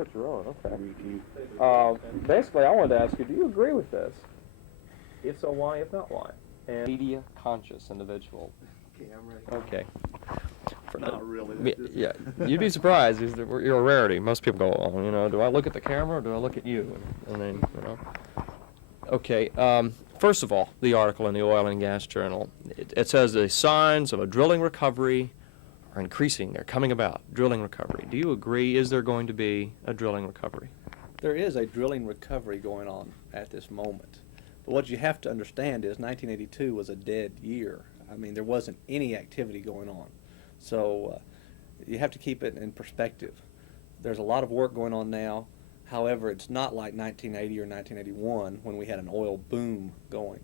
what you're on. Okay. Basically, I wanted to ask you: do you agree with this? If so, why? If not, why? And media conscious individual. Okay, I'm ready. Okay. Not really. Yeah, you'd be surprised. You're a rarity. Most people go, oh, do I look at the camera or do I look at you? And then, Okay. First of all, the article in the Oil and Gas Journal, it says the signs of a drilling recovery are increasing. They're coming about. Drilling recovery. Do you agree? Is there going to be a drilling recovery? There is a drilling recovery going on at this moment. But what you have to understand is 1982 was a dead year. I mean, there wasn't any activity going on. So you have to keep it in perspective. There's a lot of work going on now. However, it's not like 1980 or 1981 when we had an oil boom going.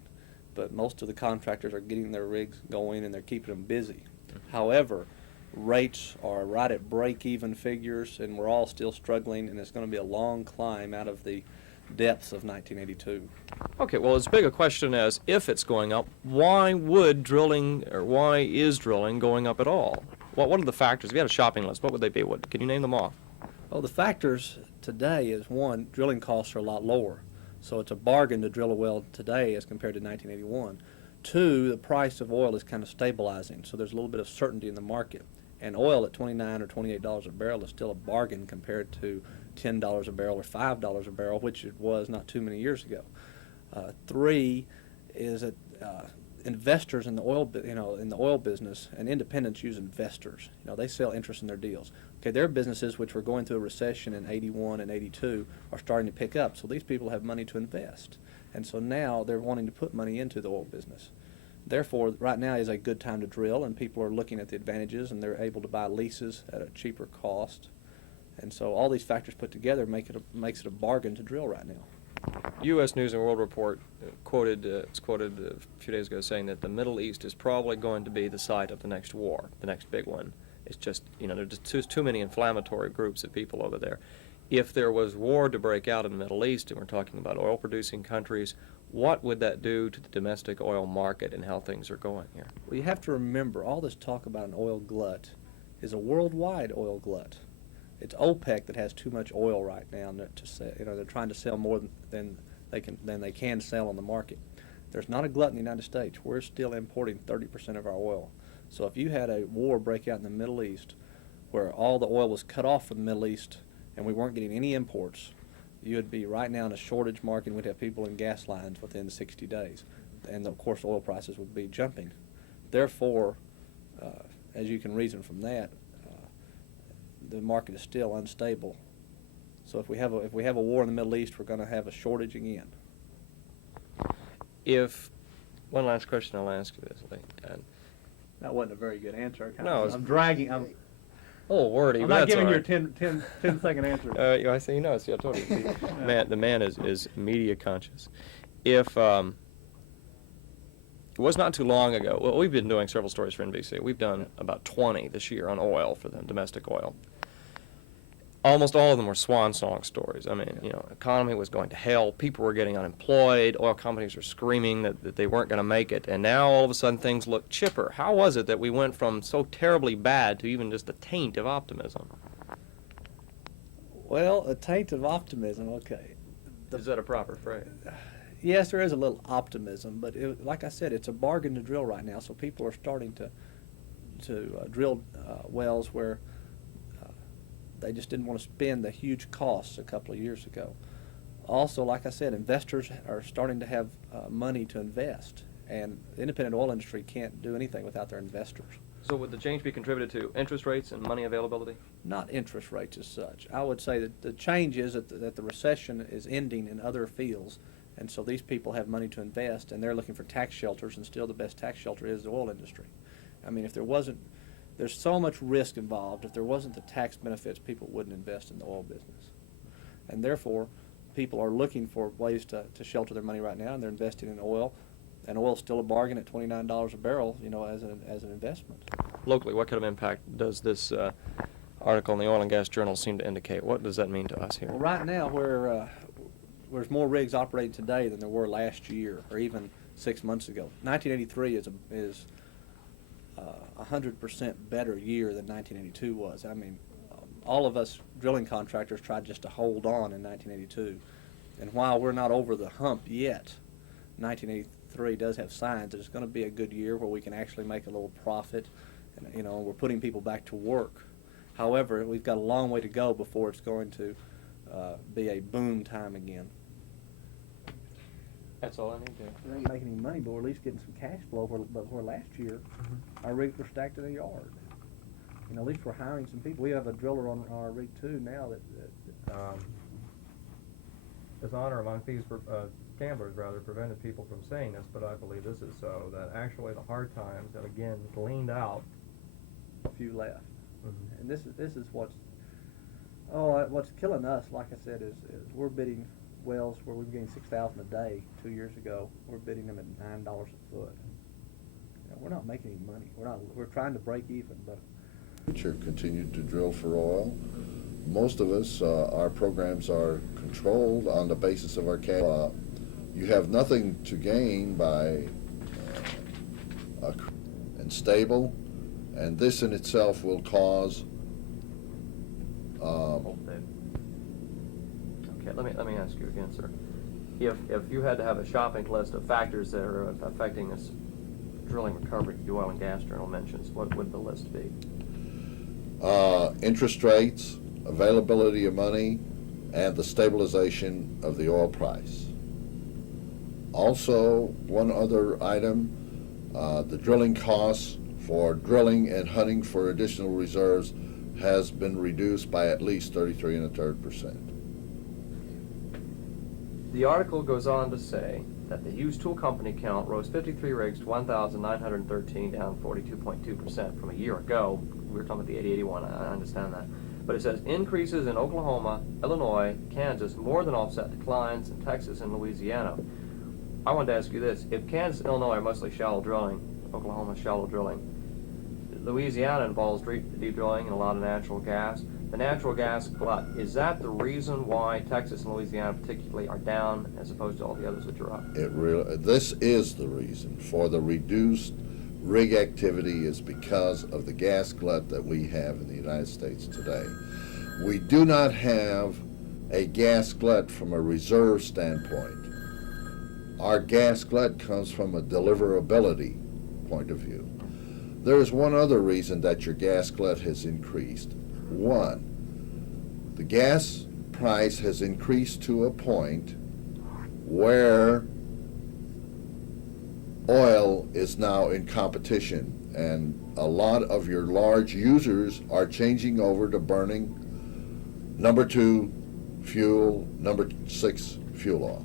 But most of the contractors are getting their rigs going and they're keeping them busy. However, rates are right at break-even figures and we're all still struggling, and it's going to be a long climb out of the depths of 1982. Okay, well, as big a question as if it's going up, why is drilling going up at all? What are the factors? If you had a shopping list, what would they be? Can you name them off? Well, the factors today is, one, drilling costs are a lot lower. So it's a bargain to drill a well today as compared to 1981. Two, the price of oil is kind of stabilizing, so there's a little bit of certainty in the market. And oil at $29 or $28 a barrel is still a bargain compared to $10 a barrel or $5 a barrel, which it was not too many years ago. Three is that investors in the oil business, and independents use investors. They sell interest in their deals. Okay, their businesses, which were going through a recession in '81 and '82, are starting to pick up. So these people have money to invest, and so now they're wanting to put money into the oil business. Therefore, right now is a good time to drill, and people are looking at the advantages, and they're able to buy leases at a cheaper cost. And so all these factors put together makes it a bargain to drill right now. U.S. News and World Report it's quoted a few days ago saying that the Middle East is probably going to be the site of the next war, the next big one. It's just, there's just too many inflammatory groups of people over there. If there was war to break out in the Middle East, and we're talking about oil-producing countries, what would that do to the domestic oil market and how things are going here? Well, you have to remember, all this talk about an oil glut is a worldwide oil glut. It's OPEC that has too much oil right now to sell. They're trying to sell more than they can sell on the market. There's not a glut in the United States. We're still importing 30% of our oil. So if you had a war break out in the Middle East where all the oil was cut off from the Middle East and we weren't getting any imports, you would be right now in a shortage market, and we'd have people in gas lines within 60 days. And of course oil prices would be jumping. Therefore, as you can reason from that, the market is still unstable. So if we have a war in the Middle East, we're going to have a shortage again. One last question I'll ask you this, Lee. That wasn't a very good answer. No, I'm dragging. Oh, wordy. I'm but not that's giving all you right. a 10-second answer. I say, see, I told you. The man is media conscious. It was not too long ago. Well, we've been doing several stories for NBC. We've done about 20 this year on oil for them, domestic oil. Almost all of them were swan song stories. I mean, economy was going to hell. People were getting unemployed. Oil companies were screaming that they weren't going to make it. And now all of a sudden things look chipper. How was it that we went from so terribly bad to even just a taint of optimism? Well, a taint of optimism, okay. Is that a proper phrase? Yes, there is a little optimism, but like I said, it's a bargain to drill right now. So people are starting to drill wells where they just didn't want to spend the huge costs a couple of years ago. Also, like I said, investors are starting to have money to invest, and the independent oil industry can't do anything without their investors. So would the change be contributed to interest rates and money availability? Not interest rates as such. I would say that the change is that the recession is ending in other fields, and so these people have money to invest, and they're looking for tax shelters, and still the best tax shelter is the oil industry. I mean, there's so much risk involved. If there wasn't the tax benefits, people wouldn't invest in the oil business. And therefore, people are looking for ways to shelter their money right now, and they're investing in oil. And oil's still a bargain at $29 a barrel, as an investment. Locally, what kind of impact does this article in the Oil and Gas Journal seem to indicate? What does that mean to us here? Well, right now, there's more rigs operating today than there were last year, or even 6 months ago. 1983 is 100% better year than 1982 was. I mean, all of us drilling contractors tried just to hold on in 1982. And while we're not over the hump yet, 1983 does have signs that it's going to be a good year where we can actually make a little profit. And, you know, we're putting people back to work. However, we've got a long way to go before it's going to be a boom time again. That's all I need to. We ain't making any money, but we're at least getting some cash flow. Where last year, our rigs were stacked in a yard. You know, at least we're hiring some people. We have a driller on our rig too now that Dishonor among thieves, gamblers rather, prevented people from saying this, but I believe this is so, that actually the hard times have again leaned out. A few left. Mhm. And this is what's killing us, like I said, is we're bidding wells where we were getting 6,000 a day 2 years ago. We're bidding them at $9 a foot. You know, we're not making any money. We're trying to break even, but continued to drill for oil. Most of us, our programs are controlled on the basis of our cash. You have nothing to gain by and stable, and this in itself will cause. Okay, let me ask you again, sir. If you had to have a shopping list of factors that are affecting this drilling recovery, the Oil and Gas Journal mentions, what would the list be? Interest rates, availability of money, and the stabilization of the oil price. Also, one other item, the drilling costs for drilling and hunting for additional reserves has been reduced by at least 33 1/3%. The article goes on to say that the Hughes Tool Company count rose 53 rigs to 1,913, down 42.2% from a year ago. We were talking about the 80-81, I understand that. But it says increases in Oklahoma, Illinois, Kansas more than offset declines in Texas and Louisiana. I wanted to ask you this. If Kansas and Illinois are mostly shallow drilling, Oklahoma shallow drilling, Louisiana involves deep drilling and a lot of natural gas. The natural gas glut, is that the reason why Texas and Louisiana particularly are down as opposed to all the others which are up? This is the reason for the reduced rig activity, is because of the gas glut that we have in the United States today. We do not have a gas glut from a reserve standpoint. Our gas glut comes from a deliverability point of view. There is one other reason that your gas glut has increased. One, the gas price has increased to a point where oil is now in competition, and a lot of your large users are changing over to burning number 2 fuel, number 6 fuel oil.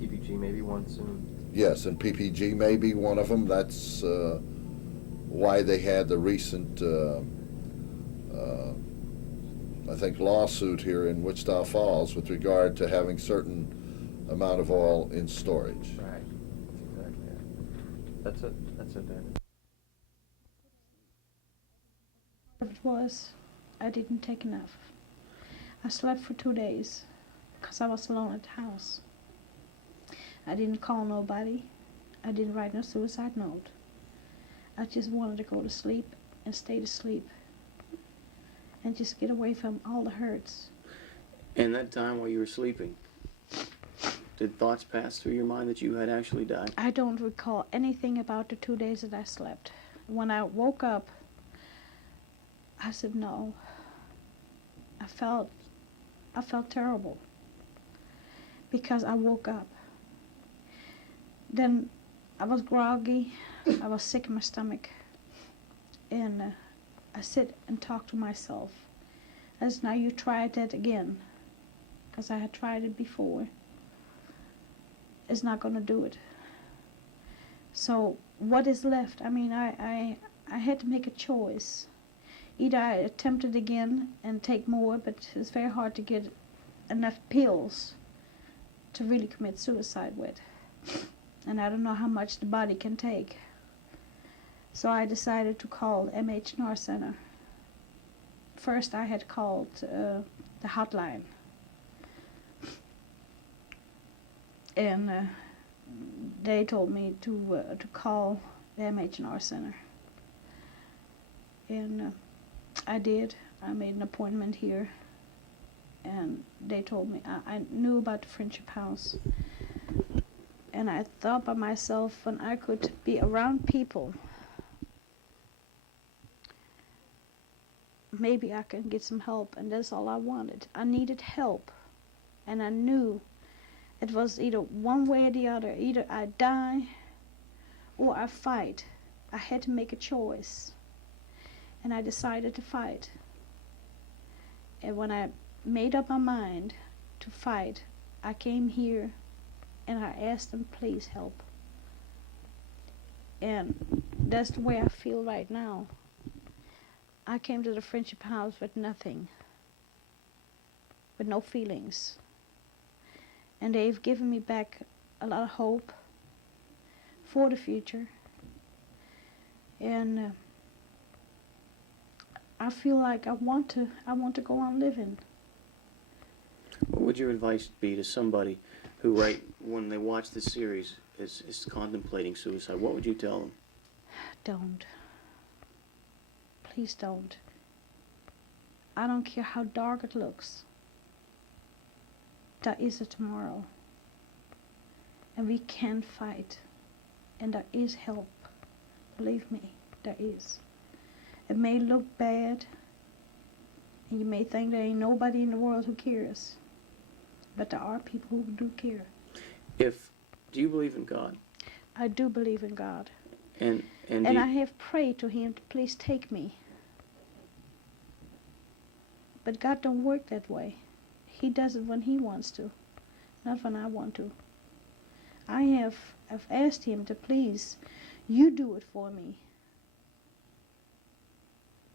PPG maybe one soon. Yes, and PPG may be one of them. That's why they had the recent, I think, lawsuit here in Wichita Falls with regard to having certain amount of oil in storage. Right. That's exactly it. That's it, David. It was, I didn't take enough. I slept for 2 days because I was alone at the house. I didn't call nobody. I didn't write no suicide note. I just wanted to go to sleep and stay to sleep and just get away from all the hurts. In that time while you were sleeping, did thoughts pass through your mind that you had actually died? I don't recall anything about the 2 days that I slept. When I woke up, I said no. I felt terrible because I woke up. Then I was groggy, I was sick in my stomach, and I sit and talk to myself. I said, now you try that again, because I had tried it before. It's not going to do it. So what is left? I mean, I had to make a choice. Either I attempt it again and take more, but it's very hard to get enough pills to really commit suicide with. And I don't know how much the body can take. So I decided to call the MH Center. First I had called the hotline. And they told me to call the MH Center. And I did. I made an appointment here, and they told me, I knew about the Friendship House, and I thought by myself, when I could be around people, maybe I can get some help, and that's all I wanted. I needed help, and I knew it was either one way or the other. Either I die or I fight. I had to make a choice, and I decided to fight. And when I made up my mind to fight, I came here and I asked them, please help. And that's the way I feel right now. I came to the Friendship House with nothing, with no feelings. And they've given me back a lot of hope for the future. And I feel like I want to go on living. What would your advice be to somebody who, right when they watch this series, is contemplating suicide? What would you tell them? Don't. Please don't. I don't care how dark it looks. There is a tomorrow. And we can fight. And there is help. Believe me, there is. It may look bad, and you may think there ain't nobody in the world who cares. But there are people who do care. Do you believe in God? I do believe in God. And I have prayed to him to please take me. But God don't work that way. He does it when he wants to, not when I want to. I've asked him to please, you do it for me.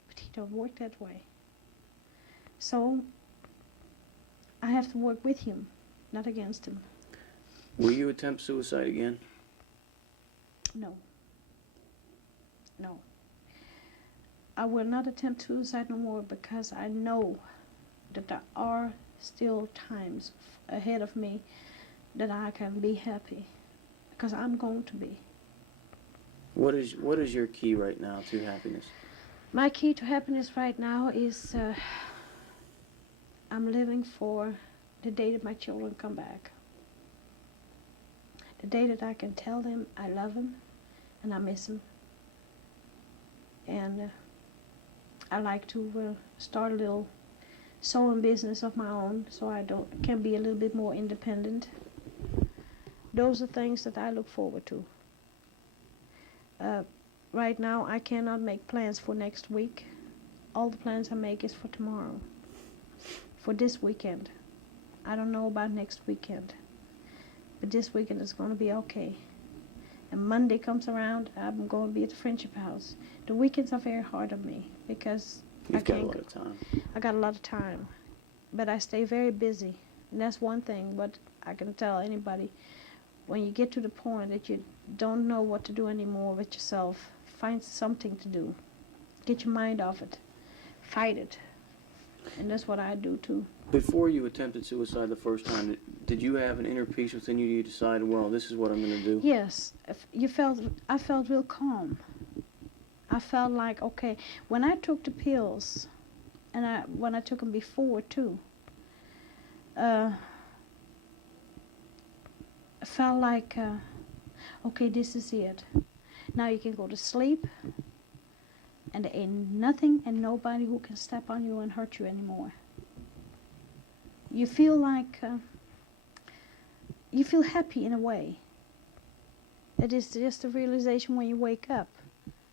But he don't work that way. So I have to work with him, not against him. Will you attempt suicide again? No. No. I will not attempt suicide no more, because I know that there are still times ahead of me that I can be happy, because I'm going to be. What is your key right now to happiness? My key to happiness right now is I'm living for the day that my children come back. The day that I can tell them I love them and I miss them. And I like to start a little sewing business of my own, so I can be a little bit more independent. Those are things that I look forward to. Right now, I cannot make plans for next week. All the plans I make is for tomorrow, for this weekend. I don't know about next weekend, but this weekend is going to be okay. And Monday comes around, I'm going to be at the Friendship House. The weekends are very hard on me, because You've got a lot of time. I got a lot of time, but I stay very busy. And that's one thing, what I can tell anybody. When you get to the point that you don't know what to do anymore with yourself, find something to do. Get your mind off it. Fight it. And that's what I do too. Before you attempted suicide the first time, did you have an inner peace within you? You decided, well, this is what I'm going to do? Yes. I felt real calm. I felt like, okay, when I took the pills, and when I took them before too, I felt like, okay, this is it. Now you can go to sleep, and there ain't nothing and nobody who can step on you and hurt you anymore. You feel like, you feel happy in a way. It is just a realization when you wake up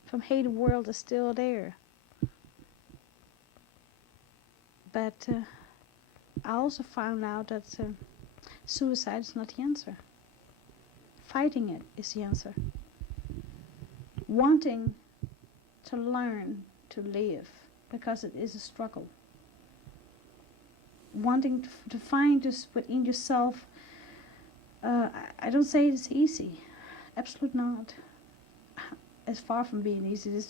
from, hey, the world is still there. But I also found out that suicide is not the answer. Fighting it is the answer. Wanting to learn to live, because it is a struggle. Wanting to find this within yourself, I don't say it's easy. Absolutely not. It's far from being easy.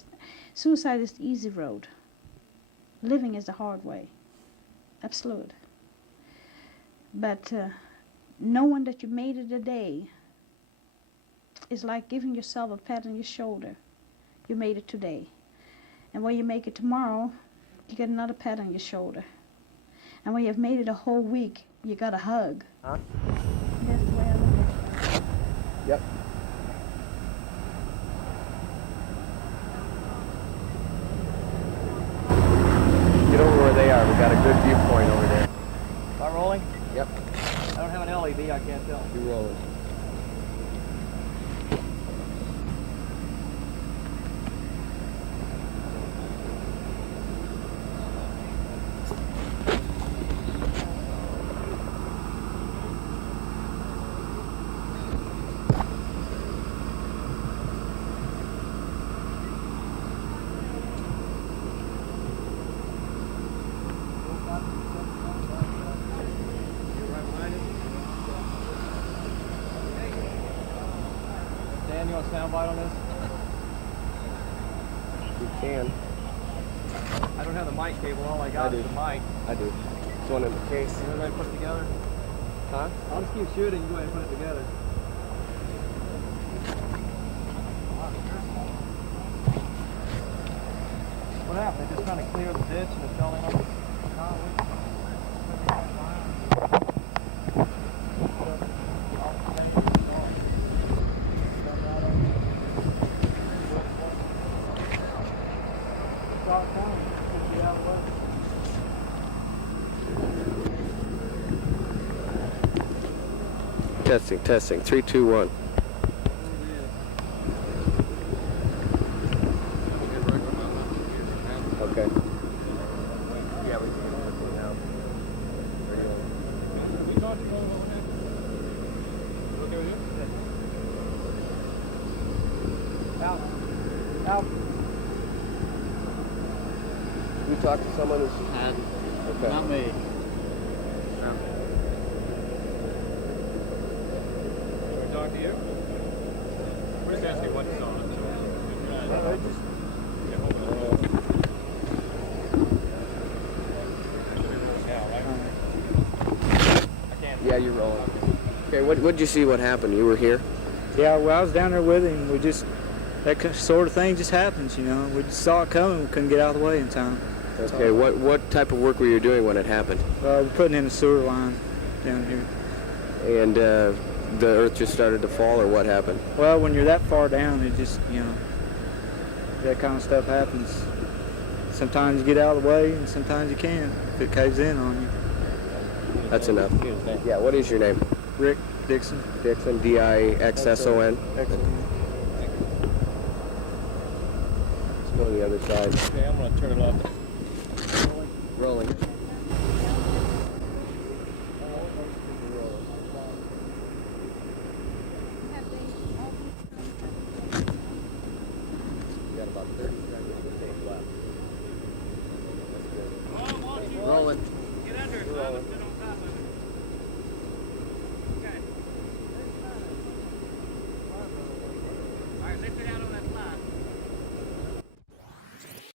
Suicide is the easy road. Living is the hard way. Absolute. But knowing that you made it a day is like giving yourself a pat on your shoulder. You made it today. And when you make it tomorrow, you get another pat on your shoulder. And when you've made it a whole week, you got a hug. Huh? That's the way I look at it. Yep. Get over where they are. We got a good viewpoint over there. Am I rolling? Yep. I don't have an LED, I can't tell. You rolling. Dan, you want a soundbite on this? You can. I don't have the mic cable, all I got I is do. the mic. I do. It's one in the case. You ready to put it together? Huh? I'll just keep shooting, you go ahead and put it together. What happened? They just trying to clear the ditch and it fell in on the Testing, testing. 3, 2, 1. Okay. Yeah, we can see now. Out. Out. You talked to someone who's... Okay. Not me. Talk to you? We're just asking what he's on. Yeah, you're rolling. Okay, what'd you see what happened? You were here? Yeah, well, I was down there with him. We just, sort of thing just happens, you know. We just saw it coming. We couldn't get out of the way in time. Okay, what type of work were you doing when it happened? We're putting in a sewer line down here. And the earth just started to fall, or what happened? Well, when you're that far down, it just, you know, that kind of stuff happens. Sometimes you get out of the way, and sometimes you can't if it caves in on you. That's enough. Yeah, what is your name? Rick Dixon. Dixon, D-I-X-S-O-N. Excellent. Let's go to the other side. Okay, I'm going to turn it off.